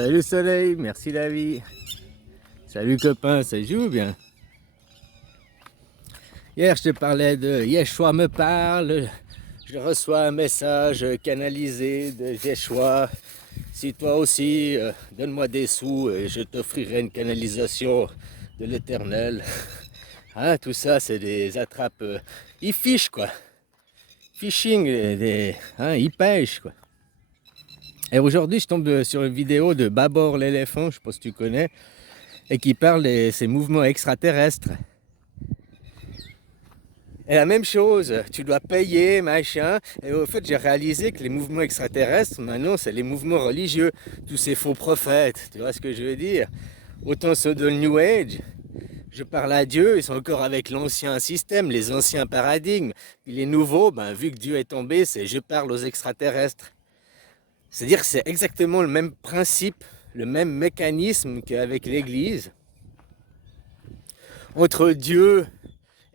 Salut soleil, merci la vie. Salut copain, ça joue bien. Hier je te parlais de Yeshua me parle. Je reçois un message canalisé de Yeshua. Si toi aussi, donne-moi des sous et je t'offrirai une canalisation de l'éternel. Hein, tout ça c'est des attrapes. Ils fichent quoi. Phishing, ils pêchent quoi. Et aujourd'hui, je tombe sur une vidéo de Babor l'éléphant, je ne sais pas si tu connais, et qui parle de ces mouvements extraterrestres. Et la même chose, tu dois payer, machin. Et au fait, j'ai réalisé que les mouvements extraterrestres, maintenant, c'est les mouvements religieux. Tous ces faux prophètes, tu vois ce que je veux dire? Autant ceux de New Age, je parle à Dieu, ils sont encore avec l'ancien système, les anciens paradigmes. Puis les nouveaux, vu que Dieu est tombé, c'est je parle aux extraterrestres. C'est-à-dire que c'est exactement le même principe, le même mécanisme qu'avec l'Église. Entre Dieu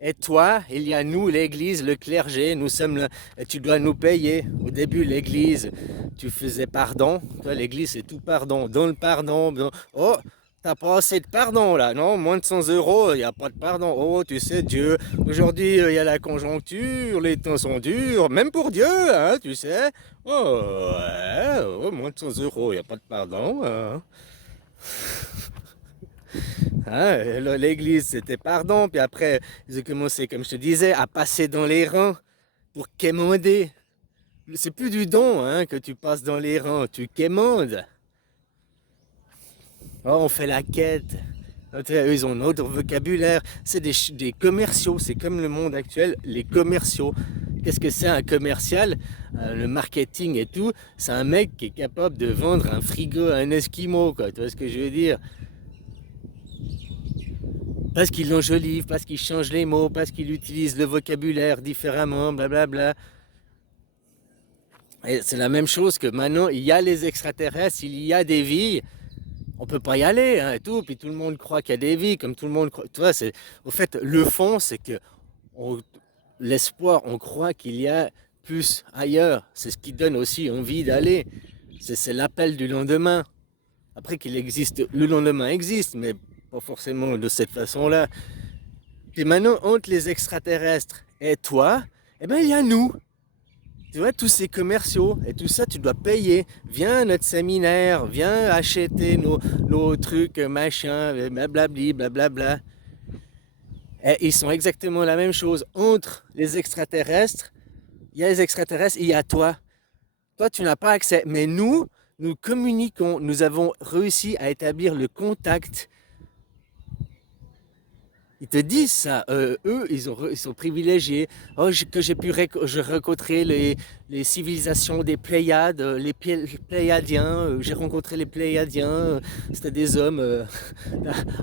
et toi, il y a nous, l'Église, le clergé, nous sommes là, et tu dois nous payer. Au début, l'Église, tu faisais pardon. Toi, l'Église, c'est tout pardon. Dans le pardon, oh, t'as pas assez de pardon là, non? Moins de 100 euros, il n'y a pas de pardon. Oh, tu sais, Dieu, aujourd'hui, il y a la conjoncture, les temps sont durs, même pour Dieu, hein, tu sais. Oh, ouais, oh, moins de 100 euros, il n'y a pas de pardon. Hein. Hein, l'église, c'était pardon, puis après, ils ont commencé, comme je te disais, à passer dans les rangs pour quémander. C'est plus du don hein, que tu passes dans les rangs, tu quémandes. Oh, on fait la quête. Eux, ils ont un autre vocabulaire. C'est des commerciaux, c'est comme le monde actuel, les commerciaux. Qu'est-ce que c'est un commercial? Le marketing et tout, c'est un mec qui est capable de vendre un frigo à un Esquimau, quoi. Tu vois ce que je veux dire? Parce qu'il l'enjolive, parce qu'il change les mots, parce qu'il utilise le vocabulaire différemment, blablabla. Et c'est la même chose que maintenant, il y a les extraterrestres, il y a des vies, on peut pas y aller, hein, et tout, puis tout le monde croit qu'il y a des vies, comme tout le monde croit. Tu vois, au fait, le fond, c'est que l'espoir, on croit qu'il y a plus ailleurs. C'est ce qui donne aussi envie d'aller. C'est l'appel du lendemain. Après qu'il existe, le lendemain existe, mais pas forcément de cette façon-là. Puis maintenant, entre les extraterrestres et toi, eh ben, il y a nous. Tu vois, tous ces commerciaux et tout ça, tu dois payer. Viens à notre séminaire, viens acheter nos trucs, machin, blablabli, blablabla. Et ils sont exactement la même chose. Entre les extraterrestres, il y a les extraterrestres et il y a toi. Toi, tu n'as pas accès. Mais nous communiquons. Nous avons réussi à établir le contact. Ils te disent ça, eux, ils sont privilégiés. Oh, que j'ai pu rencontrer les civilisations des Pléiades, les Pléiadiens. J'ai rencontré les Pléiadiens. C'était des hommes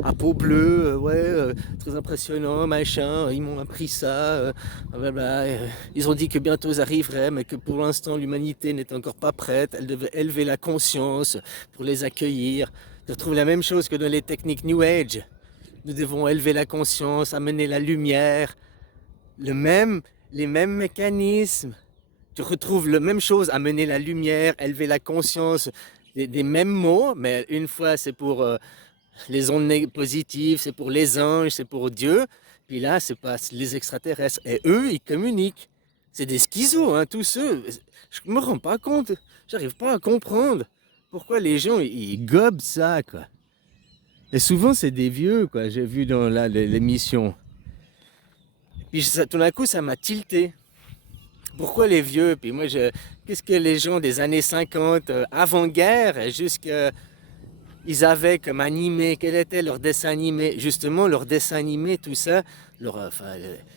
à peau bleue, ouais, très impressionnants, machin. Ils m'ont appris ça. Blablabla. Ils ont dit que bientôt ils arriveraient, mais que pour l'instant l'humanité n'est encore pas prête. Elle devait élever la conscience pour les accueillir. Tu retrouves la même chose que dans les techniques New Age. Nous devons élever la conscience, amener la lumière, les mêmes mécanismes. Tu retrouves la même chose, amener la lumière, élever la conscience, des mêmes mots, mais une fois c'est pour les ondes positives, c'est pour les anges, c'est pour Dieu, puis là c'est pas les extraterrestres. Et eux, ils communiquent. C'est des schizos, hein, tous ceux. Je me rends pas compte, j'arrive pas à comprendre pourquoi les gens ils gobent ça, quoi. Et souvent, c'est des vieux, quoi, j'ai vu dans l'émission. Puis tout d'un coup, ça m'a tilté. Pourquoi les vieux? Puis moi, qu'est-ce que les gens des années 50, avant-guerre, jusqu'à... Ils avaient comme animé, quel était leur dessin animé? Justement, leur dessin animé, tout ça,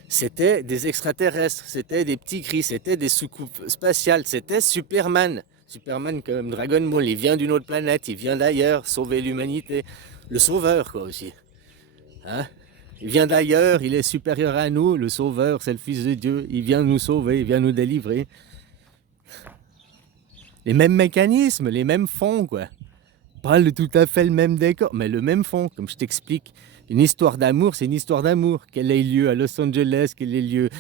c'était des extraterrestres, c'était des petits gris, c'était des soucoupes spatiales, c'était Superman. Superman comme Dragon Ball, il vient d'une autre planète, il vient d'ailleurs sauver l'humanité. Le sauveur, quoi, aussi. Hein? Il vient d'ailleurs, il est supérieur à nous, le sauveur, c'est le Fils de Dieu, il vient nous sauver, il vient nous délivrer. Les mêmes mécanismes, les mêmes fonds, quoi. Pas tout à fait le même décor, mais le même fond, comme je t'explique. Une histoire d'amour, c'est une histoire d'amour. Quel ait lieu à Los Angeles, quel ait lieu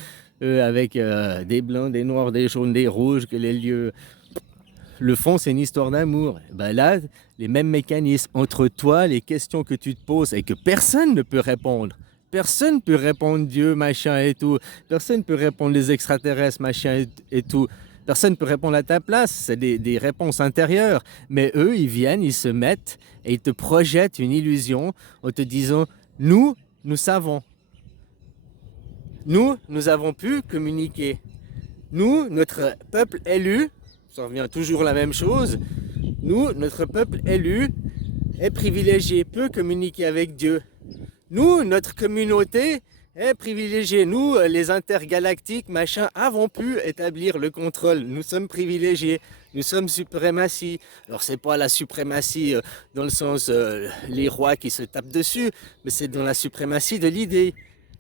avec des blancs, des noirs, des jaunes, des rouges, quel ait lieu Le fond, c'est une histoire d'amour. Ben là, les mêmes mécanismes. Entre toi, les questions que tu te poses et que personne ne peut répondre. Personne ne peut répondre Dieu, machin et tout. Personne ne peut répondre les extraterrestres, machin et tout. Personne ne peut répondre à ta place. C'est des réponses intérieures. Mais eux, ils viennent, ils se mettent et ils te projettent une illusion en te disant, nous savons. Nous avons pu communiquer. Nous, notre peuple élu, ça revient toujours la même chose, nous, notre peuple élu est privilégié, peut communiquer avec Dieu. Nous, notre communauté est privilégiée. Nous, les intergalactiques, machin, avons pu établir le contrôle. Nous sommes privilégiés. Nous sommes suprématie. Alors, c'est pas la suprématie dans le sens les rois qui se tapent dessus, mais c'est dans la suprématie de l'idée.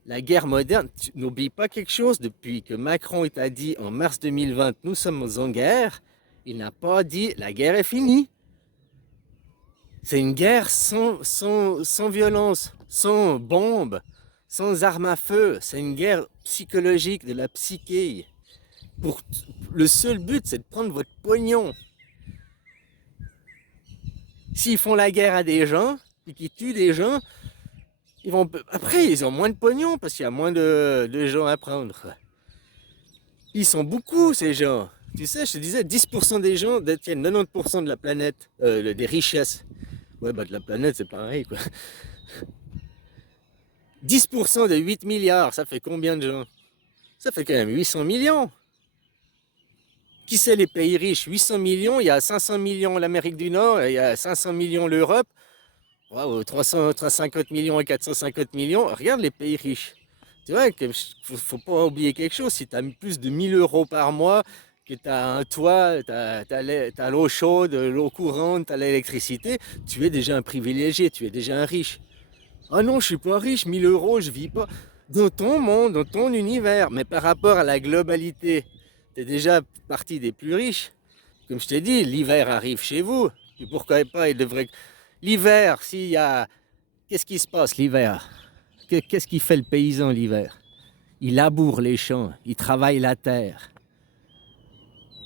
La guerre moderne, n'oublie pas quelque chose, depuis que Macron t'a dit en mars 2020, nous sommes en guerre, il n'a pas dit la guerre est finie. C'est une guerre sans violence, sans bombe, sans armes à feu. C'est une guerre psychologique de la psyché. Le seul but, c'est de prendre votre pognon. S'ils font la guerre à des gens, et qu'ils tuent des gens, après, ils ont moins de pognon parce qu'il y a moins de gens à prendre. Ils sont beaucoup, ces gens. Tu sais, je te disais, 10% des gens détiennent 90% de la planète, des richesses. Ouais, bah de la planète, c'est pareil, quoi. 10% de 8 milliards, ça fait combien de gens? Ça fait quand même 800 millions. Qui c'est les pays riches? 800 millions, il y a 500 millions l'Amérique du Nord, et il y a 500 millions l'Europe. Wow, 350 millions et 450 millions, regarde les pays riches. Tu vois, faut pas oublier quelque chose, si tu as plus de 1000 euros par mois, que tu as un toit, tu as l'eau chaude, l'eau courante, tu as l'électricité, tu es déjà un privilégié, tu es déjà un riche. Ah non, je suis pas riche, 1000 euros, je vis pas dans ton monde, dans ton univers, mais par rapport à la globalité, tu es déjà partie des plus riches. Comme je t'ai dit, l'hiver arrive chez vous, et pourquoi pas, il devrait... L'hiver, s'il y a... Qu'est-ce qui se passe l'hiver? Qu'est-ce qui fait le paysan l'hiver? Il laboure les champs, il travaille la terre.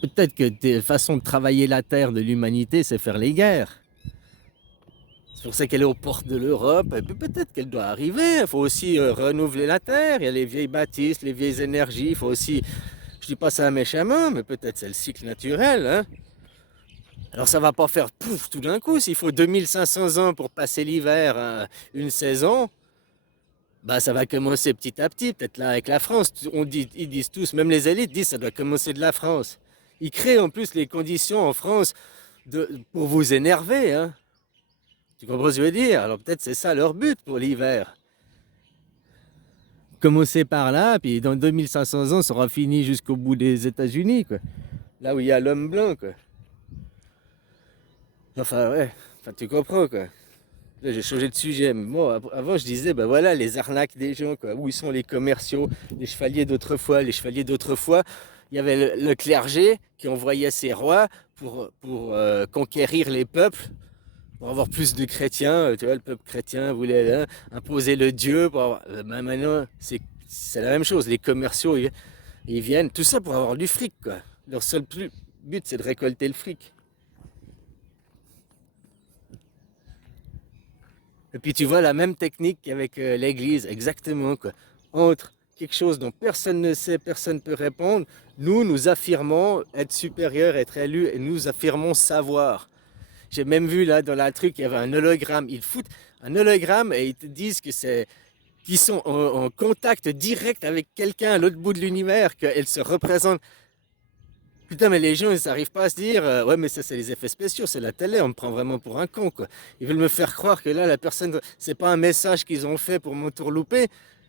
Peut-être que la façon de travailler la terre de l'humanité, c'est faire les guerres. C'est pour ça qu'elle est aux portes de l'Europe. Et puis peut-être qu'elle doit arriver. Il faut aussi renouveler la terre. Il y a les vieilles bâtisses, les vieilles énergies. Il faut aussi... Je dis pas ça méchamment, mais peut-être c'est le cycle naturel, hein? Alors ça va pas faire pouf tout d'un coup. S'il faut 2500 ans pour passer l'hiver, hein, une saison, bah ça va commencer petit à petit. Peut-être là avec la France, ils disent tous, même les élites disent ça doit commencer de la France. Ils créent en plus les conditions en France pour vous énerver, hein. Tu comprends ce que je veux dire? Alors peut-être c'est ça leur but pour l'hiver. Commencer par là, puis dans 2500 ans, ça sera fini jusqu'au bout des États-Unis, quoi. Là où il y a l'homme blanc, quoi. Enfin, ouais, enfin, tu comprends, quoi. Là, j'ai changé de sujet. Mais moi, avant, je disais, ben voilà, les arnaques des gens, quoi. Où sont les commerciaux, les chevaliers d'autrefois? Les chevaliers d'autrefois, il y avait le clergé qui envoyait ses rois pour conquérir les peuples, pour avoir plus de chrétiens. Tu vois, le peuple chrétien voulait hein, imposer le Dieu. Ben maintenant, c'est la même chose. Les commerciaux, ils viennent, tout ça pour avoir du fric, quoi. Leur seul but, c'est de récolter le fric. Et puis tu vois la même technique qu'avec l'Église, exactement, quoi. Entre quelque chose dont personne ne sait, personne ne peut répondre, nous affirmons être supérieurs, être élus, et nous affirmons savoir. J'ai même vu là dans la truc, il y avait un hologramme. Ils foutent un hologramme et ils te disent que c'est qu'ils sont en contact direct avec quelqu'un à l'autre bout de l'univers, qu'elle se représente. Putain, mais les gens, ils n'arrivent pas à se dire ouais, mais ça, c'est les effets spéciaux, c'est la télé, on me prend vraiment pour un con, quoi. Ils veulent me faire croire que là, la personne, c'est pas un message qu'ils ont fait pour m'entourlouper.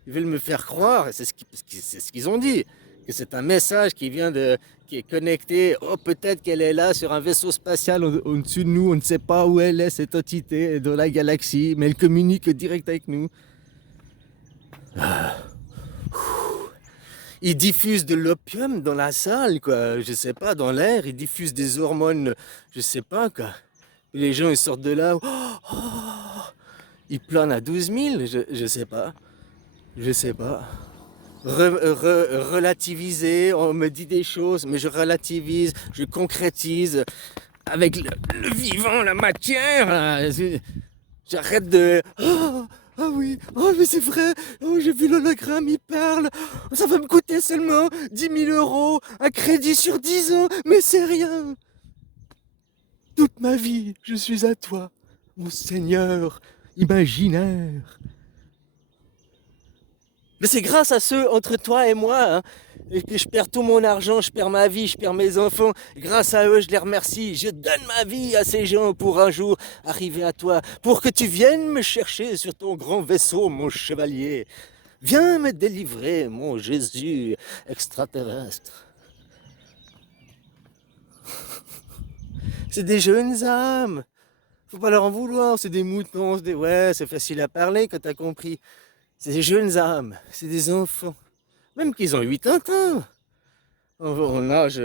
Ils veulent me faire croire, c'est ce qu'ils ont dit, que c'est un message qui est connecté. Oh, peut-être qu'elle est là sur un vaisseau spatial au-dessus de nous, on ne sait pas où elle est, cette entité dans la galaxie, mais elle communique direct avec nous. Ils diffusent de l'opium dans la salle, quoi. Je sais pas, dans l'air, ils diffusent des hormones, je sais pas, quoi. Et les gens, ils sortent de là, ils planent à 12 000, je sais pas. Je sais pas. relativiser, on me dit des choses, mais je relativise, je concrétise avec le vivant, la matière. Là. J'arrête de... Oh, ah oui, oh mais c'est vrai, oh, j'ai vu l'hologramme, il parle, ça va me coûter seulement 10 000 € à crédit sur 10 ans, mais c'est rien. Toute ma vie, je suis à toi, mon Seigneur imaginaire. Mais c'est grâce à ceux entre toi et moi hein, et que je perds tout mon argent, je perds ma vie, je perds mes enfants. Grâce à eux, je les remercie. Je donne ma vie à ces gens pour un jour arriver à toi, pour que tu viennes me chercher sur ton grand vaisseau, mon chevalier. Viens me délivrer, mon Jésus extraterrestre. C'est des jeunes âmes. Faut pas leur en vouloir, c'est des moutons, ouais, c'est facile à parler quand t'as compris. C'est des jeunes âmes, c'est des enfants. Même qu'ils ont 80 ans. En âge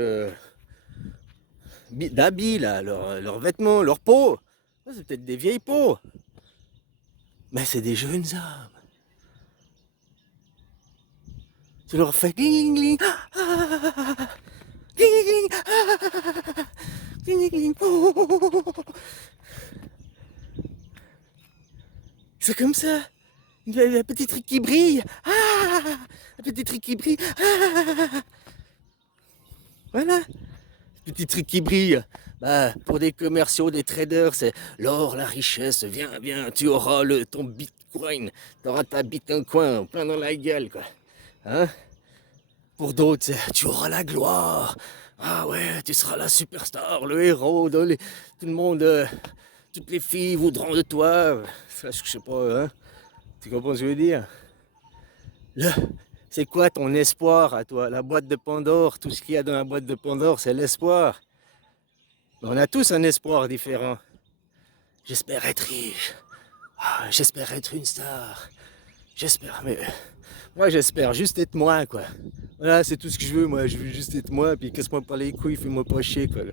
d'habits, là, leurs vêtements, leur peau. C'est peut-être des vieilles peaux. Mais c'est des jeunes âmes. Tu leur fais gling gling gling gling gling. C'est comme ça. Le petit truc qui brille. Un petit truc qui brille. Voilà. Petit truc qui brille. Bah, pour des commerciaux, des traders, c'est l'or, la richesse. Viens, viens, tu auras ton bitcoin. Tu auras ta bitcoin plein dans la gueule, quoi. Hein? Pour d'autres, tu auras la gloire. Ah ouais, tu seras la superstar, le héros. Tout le monde, toutes les filles voudront de toi. Ça, je sais pas, hein? Tu comprends ce que je veux dire? C'est quoi ton espoir à toi? La boîte de Pandore, tout ce qu'il y a dans la boîte de Pandore, c'est l'espoir. On a tous un espoir différent. J'espère être riche. J'espère être une star. J'espère, mais moi j'espère juste être moi, quoi. Voilà, c'est tout ce que je veux, moi. Je veux juste être moi, puis casse-moi pas les couilles, fais-moi pas chier, quoi.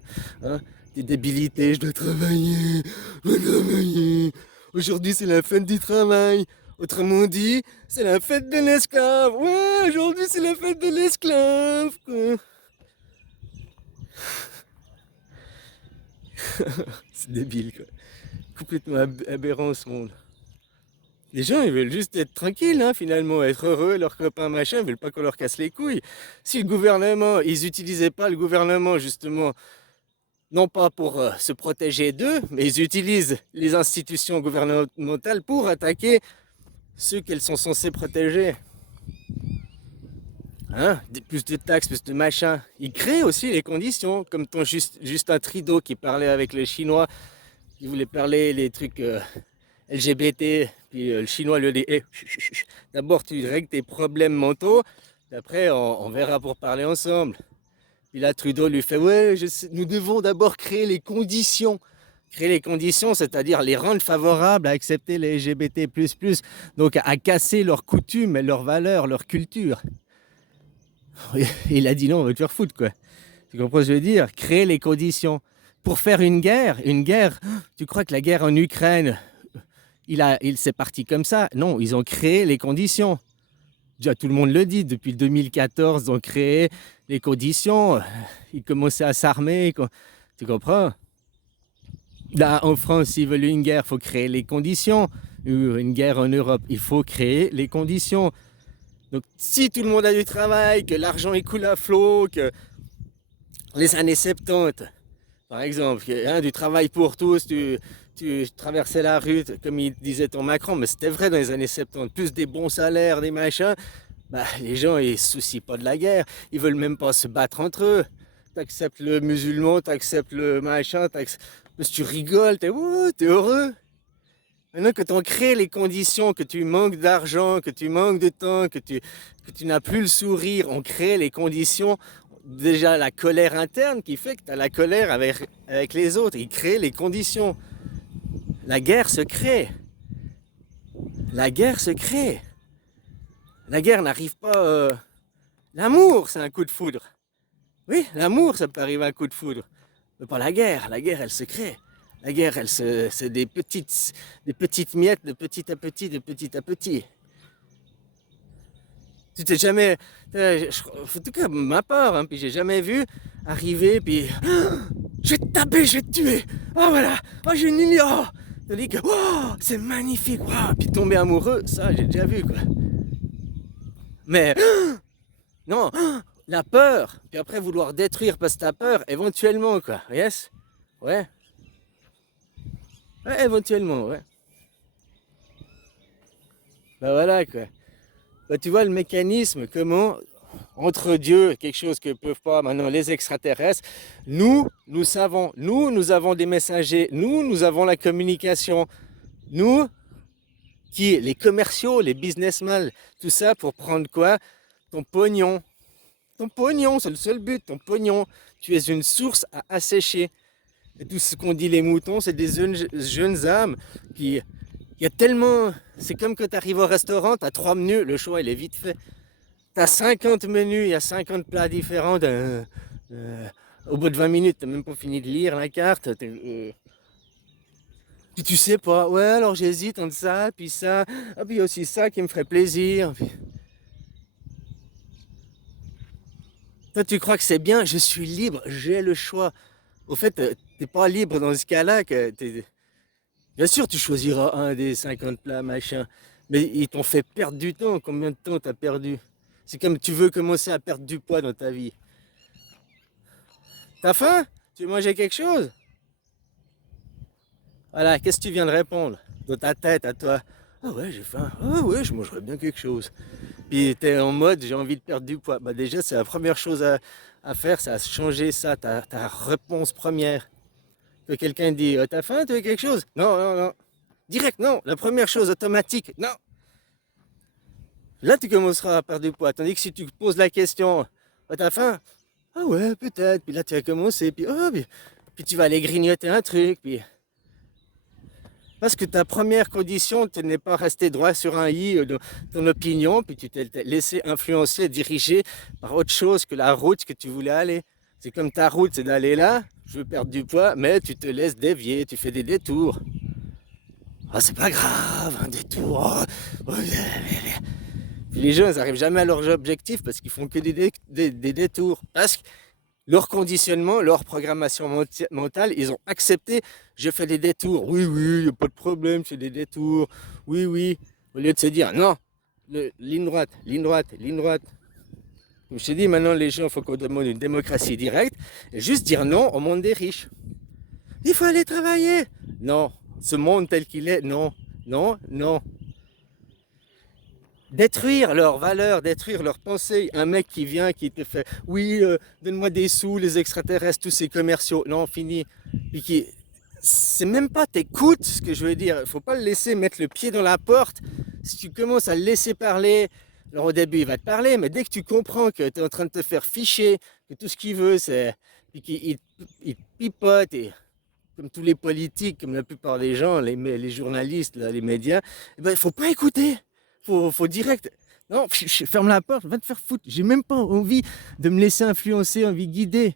Hein? Des débilités, je dois travailler, je dois travailler. Aujourd'hui, c'est la fête du travail. Autrement dit, c'est la fête de l'esclave. Ouais, aujourd'hui, c'est la fête de l'esclave, quoi. C'est débile, quoi. Complètement aberrant, ce monde. Les gens, ils veulent juste être tranquilles, hein, finalement, être heureux, leurs copains, machin, ils veulent pas qu'on leur casse les couilles. Si le gouvernement, ils utilisaient pas le gouvernement, justement, non pas pour se protéger d'eux, mais ils utilisent les institutions gouvernementales pour attaquer ceux qu'elles sont censées protéger. Hein? Plus de taxes, plus de machin. Ils créent aussi les conditions, comme ton Justin Trudeau qui parlait avec le Chinois, qui voulait parler les trucs LGBT, puis le Chinois lui dit hey, d'abord tu règles tes problèmes mentaux, puis après on verra pour parler ensemble. Puis là Trudeau lui fait ouais, nous devons d'abord créer les conditions. Créer les conditions, c'est-à-dire les rendre favorables à accepter les LGBT++, donc à casser leurs coutumes, leurs valeurs, leur culture. Il a dit non, on va te faire foutre, quoi. Tu comprends ce que je veux dire? Créer les conditions. Pour faire une guerre, tu crois que la guerre en Ukraine, c'est parti comme ça? Non, ils ont créé les conditions. Déjà, tout le monde le dit, depuis 2014, ils ont créé les conditions. Ils commençaient à s'armer, tu comprends? Là, en France, s'ils veulent une guerre, il faut créer les conditions. Une guerre en Europe, il faut créer les conditions. Donc, si tout le monde a du travail, que l'argent coule à flot, que les années 70, par exemple, hein, du travail pour tous, tu traversais la rue, comme il disait ton Macron, mais c'était vrai dans les années 70, plus des bons salaires, des machins, bah, les gens ils se soucient pas de la guerre, ils veulent même pas se battre entre eux. T'acceptes le musulman, t'acceptes le machin, si tu rigoles, t'es heureux. Maintenant que tu en crées les conditions, que tu manques d'argent, que tu manques de temps, que tu n'as plus le sourire, on crée les conditions, déjà la colère interne qui fait que tu as la colère avec les autres, il crée les conditions. La guerre se crée. La guerre se crée. La guerre n'arrive pas... L'amour, c'est un coup de foudre. Oui, l'amour, ça peut arriver à un coup de foudre. Mais pas la guerre. La guerre, elle se crée. La guerre, c'est des petites miettes de petit à petit, de petit à petit. Tu t'es jamais, en tout cas ma part, hein, puis j'ai jamais vu arriver, puis je vais te taper, je vais te tuer. Oh voilà, oh j'ai une ligne, oh. Tandis que, oh, c'est magnifique, wow. Puis tomber amoureux, ça j'ai déjà vu quoi. Mais non, la peur, puis après vouloir détruire parce que t'as peur, éventuellement quoi, yes? Ouais, ouais, éventuellement, ouais. Bah voilà quoi. Bah, tu vois le mécanisme, comment entre Dieu, quelque chose que peuvent pas maintenant les extraterrestres, nous savons, nous avons des messagers, nous avons la communication, nous, les commerciaux, les businessmen, tout ça pour prendre quoi? Ton pognon. Ton pognon, c'est le seul but, ton pognon. Tu es une source à assécher. Et tout ce qu'on dit les moutons, c'est des jeunes âmes qui... Il y a tellement... C'est comme quand tu arrives au restaurant, tu as 3 menus, le choix il est vite fait. T'as 50 menus, il y a 50 plats différents. Euh, Au bout de 20 minutes, t'as même pas fini de lire la carte. Puis tu sais pas, ouais, alors j'hésite entre ça, puis ça, ah, puis il y a aussi ça qui me ferait plaisir. Toi, tu crois que c'est bien, je suis libre, j'ai le choix. Au fait, t'es pas libre dans ce cas-là. Bien sûr, tu choisiras un des 50 plats, machin. Mais ils t'ont fait perdre du temps. Combien de temps t'as perdu? C'est comme tu veux commencer à perdre du poids dans ta vie. T'as faim? Tu veux manger quelque chose? Voilà, qu'est-ce que tu viens de répondre? Dans ta tête à toi. Ah ouais, j'ai faim. Ah ouais, je mangerais bien quelque chose. Puis t'es en mode, j'ai envie de perdre du poids. Bah déjà, c'est la première chose à faire, c'est à changer ça, ta réponse première. Que quelqu'un dit, t'as faim, tu veux quelque chose? Non, non, non. Direct, non. La première chose automatique, non. Là, tu commenceras à perdre du poids. Tandis que si tu poses la question, t'as faim? Ah ouais, peut-être. Puis là, tu vas commencer. Puis, oh, puis tu vas aller grignoter un truc. Puis parce que ta première condition, tu n'es pas resté droit sur un i de ton opinion, puis tu t'es laissé influencer, diriger par autre chose que la route que tu voulais aller. C'est comme ta route, c'est d'aller là, je veux perdre du poids, mais tu te laisses dévier, tu fais des détours. Ah, c'est pas grave, un détour. Oh, puis les gens, ils n'arrivent jamais à leurs objectifs parce qu'ils font que des détours. Parce que leur conditionnement, leur programmation mentale, ils ont accepté, je fais des détours. Oui, oui, il n'y a pas de problème, c'est des détours. Oui, oui. Au lieu de se dire, non, ligne droite, ligne droite, ligne droite. Comme je t'ai dit, maintenant, les gens, il faut qu'on demande une démocratie directe. Et juste dire non au monde des riches. Il faut aller travailler. Non. Ce monde tel qu'il est, non. Non, non. Détruire leurs valeurs, détruire leurs pensées. Un mec qui vient, qui te fait, oui, donne-moi des sous, les extraterrestres, tous ces commerciaux. Non, fini. Et qui, c'est même pas t'écoutes ce que je veux dire. Il faut pas le laisser mettre le pied dans la porte. Si tu commences à le laisser parler, alors au début il va te parler, mais dès que tu comprends que tu es en train de te faire ficher, que tout ce qu'il veut c'est. Puis il te pipote, et comme tous les politiques, comme la plupart des gens, les journalistes, là, les médias, eh ben, il faut pas écouter. Faut direct. Non, je ferme la porte, va te faire foutre. J'ai même pas envie de me laisser influencer, envie de guider.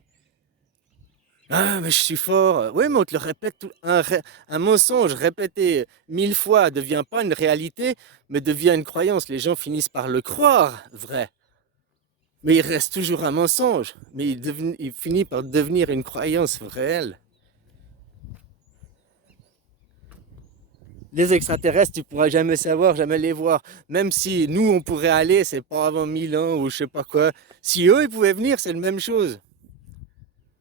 Ah, mais je suis fort. Oui, mais on te le répète. Un mensonge répété 1000 fois devient pas une réalité, mais devient une croyance. Les gens finissent par le croire vrai. Mais il reste toujours un mensonge. Mais il finit par devenir une croyance réelle. Les extraterrestres, tu pourras jamais savoir, jamais les voir. Même si nous, on pourrait aller, c'est pas avant 1000 ans ou je sais pas quoi. Si eux, ils pouvaient venir, c'est la même chose.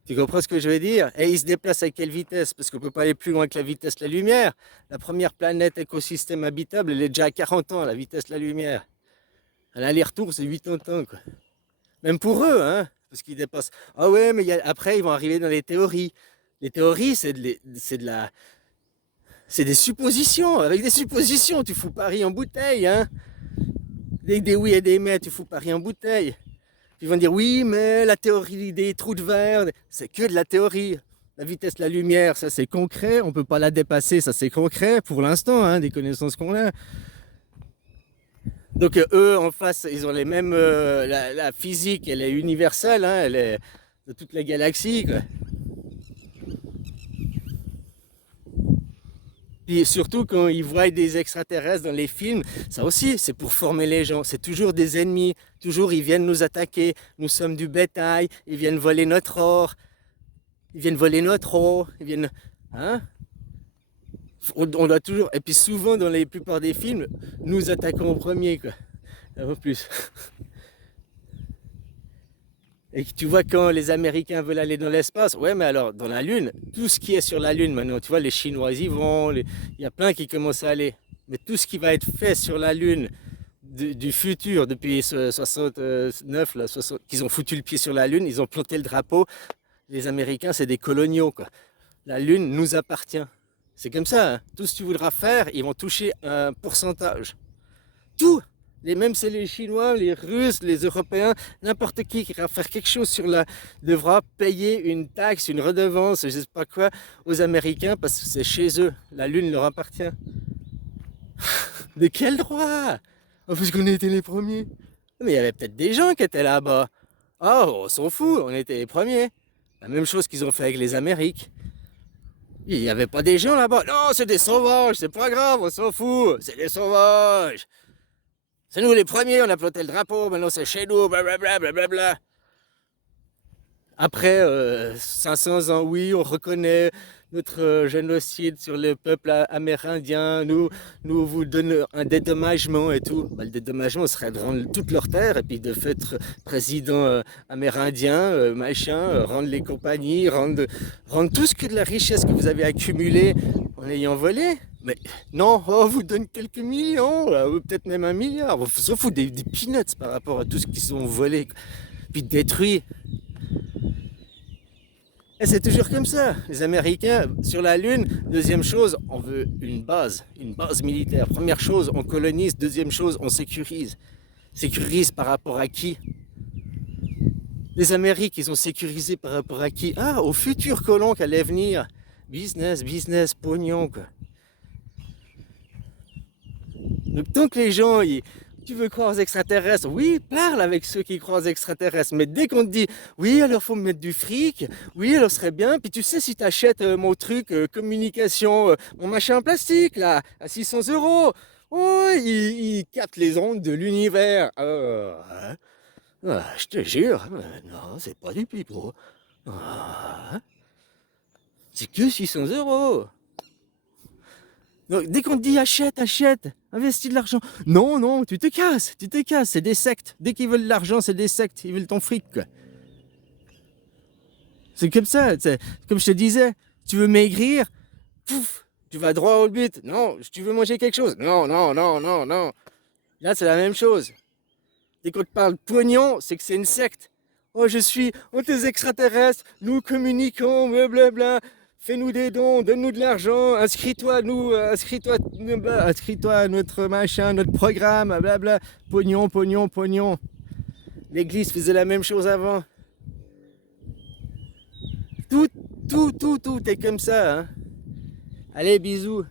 Tu comprends ce que je veux dire? Et ils se déplacent à quelle vitesse? Parce qu'on ne peut pas aller plus loin que la vitesse de la lumière. La première planète écosystème habitable, elle est déjà à 40 ans, la vitesse de la lumière. Un aller-retour, c'est 80 ans, quoi. Même pour eux, hein? Parce qu'ils dépassent. Ah ouais, mais après, ils vont arriver dans les théories. Les théories, c'est des suppositions. Avec des suppositions, tu fous Paris en bouteille, hein? Des oui et des mais, tu fous Paris en bouteille. Ils vont dire oui, mais la théorie des trous de verre, c'est que de la théorie. La vitesse de la lumière, ça c'est concret, on ne peut pas la dépasser, ça c'est concret pour l'instant, hein, des connaissances qu'on a. Donc eux en face, ils ont les mêmes, la physique, elle est universelle, hein, elle est de toutes les galaxies, quoi. Puis surtout quand ils voient des extraterrestres dans les films, ça aussi, c'est pour former les gens. C'est toujours des ennemis. Toujours, ils viennent nous attaquer. Nous sommes du bétail. Ils viennent voler notre or. Ils viennent voler notre eau. Ils viennent. Hein? On doit toujours. Et puis souvent, dans la plupart des films, nous attaquons en premier, quoi. En plus. Et tu vois, quand les Américains veulent aller dans l'espace, ouais, mais alors, dans la Lune, tout ce qui est sur la Lune maintenant, tu vois, les Chinois y vont, il y a plein qui commencent à aller. Mais tout ce qui va être fait sur la Lune du futur, depuis 69, là, 60, qu'ils ont foutu le pied sur la Lune, ils ont planté le drapeau. Les Américains, c'est des coloniaux, quoi. La Lune nous appartient. C'est comme ça, hein. Tout ce que tu voudras faire, ils vont toucher un pourcentage. Tout. Même c'est les Chinois, les Russes, les Européens, n'importe qui va faire quelque chose sur la devra payer une taxe, une redevance, je sais pas quoi, aux Américains parce que c'est chez eux. La Lune leur appartient. De quel droit? Oh, parce qu'on était les premiers. Mais il y avait peut-être des gens qui étaient là-bas. Oh, on s'en fout, on était les premiers. La même chose qu'ils ont fait avec les Amériques. Il n'y avait pas des gens là-bas. Non, c'est des sauvages, c'est pas grave, on s'en fout. C'est des sauvages. C'est nous les premiers, on a planté le drapeau, maintenant c'est chez nous, blablabla, blablabla. Après 500 ans, oui, on reconnaît notre génocide sur le peuple amérindien, nous vous donnons un dédommagement et tout. Bah, le dédommagement serait de rendre toute leur terre et puis de faire président amérindien, machin, rendre les compagnies, rendre tout ce que de la richesse que vous avez accumulée en ayant volé. Mais non, on vous donne quelques millions, là, ou peut-être même 1 milliard. On s'en fout des peanuts par rapport à tout ce qu'ils ont volé, puis détruit. Et c'est toujours comme ça. Les Américains, sur la Lune, deuxième chose, on veut une base militaire. Première chose, on colonise. Deuxième chose, on sécurise. Sécurise par rapport à qui? Les Amériques, ils ont sécurisé par rapport à qui? Ah, aux futurs colons qui allaient venir. Business, business, pognon, quoi. Donc tant que les gens, tu veux croire aux extraterrestres, oui, parle avec ceux qui croient aux extraterrestres. Mais dès qu'on te dit, oui, alors faut me mettre du fric, oui, alors ce serait bien. Puis tu sais, si tu achètes mon truc, communication, mon machin en plastique, là, à 600 €, oh, il capte les ondes de l'univers. Hein. Ah, je te jure, non, c'est pas du pipeau. Ah, c'est que 600 €. Donc, dès qu'on te dit achète, achète, investis de l'argent. Non, non, tu te casses, c'est des sectes. Dès qu'ils veulent l'argent, c'est des sectes, ils veulent ton fric, quoi. C'est comme ça, comme je te disais, tu veux maigrir, pouf, tu vas droit au but. Non, tu veux manger quelque chose. Non, non, non, non, non. Là, c'est la même chose. Dès qu'on te parle pognon, c'est que c'est une secte. Oh, on est des extraterrestres, nous communiquons, blablabla. Fais-nous des dons, donne-nous de l'argent, inscris-toi, inscris-toi à notre machin, notre programme, blablabla. Pognon, pognon, pognon. L'église faisait la même chose avant. Tout, tout est comme ça, hein. Allez, bisous.